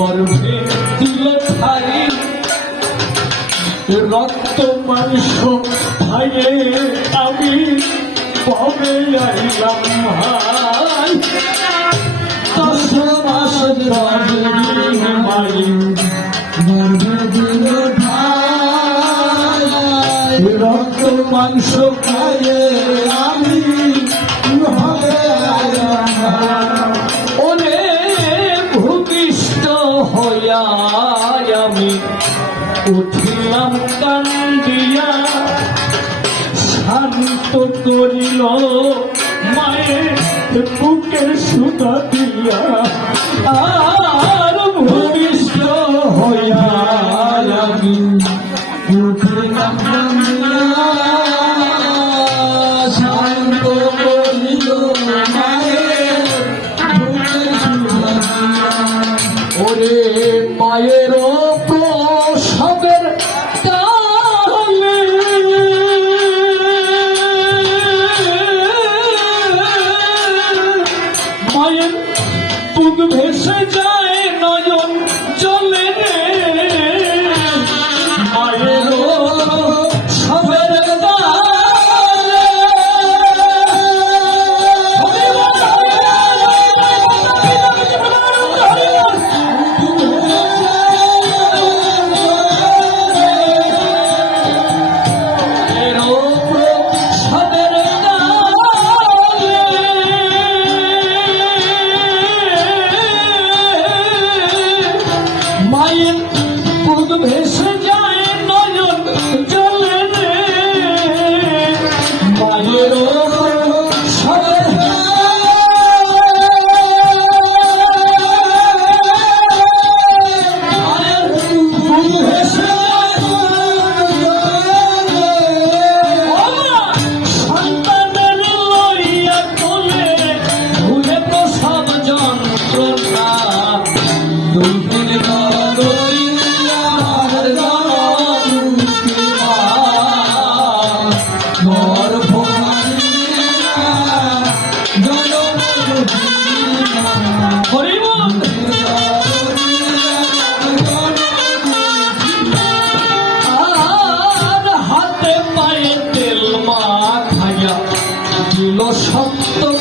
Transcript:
গর্ভে দিলে ঠাই রক্ত মাংস খাইয়ে আমি কবে আইলাম ভাই? দশ মাস গর্ভে মাই গর্ভে দিলে ঠাই রক্ত মাংস উঠিলাম কান্দিয়া শান্ত করিল মায়ের বুকের সুতা দিয়া। ভেসে যায় নয়ন সত্য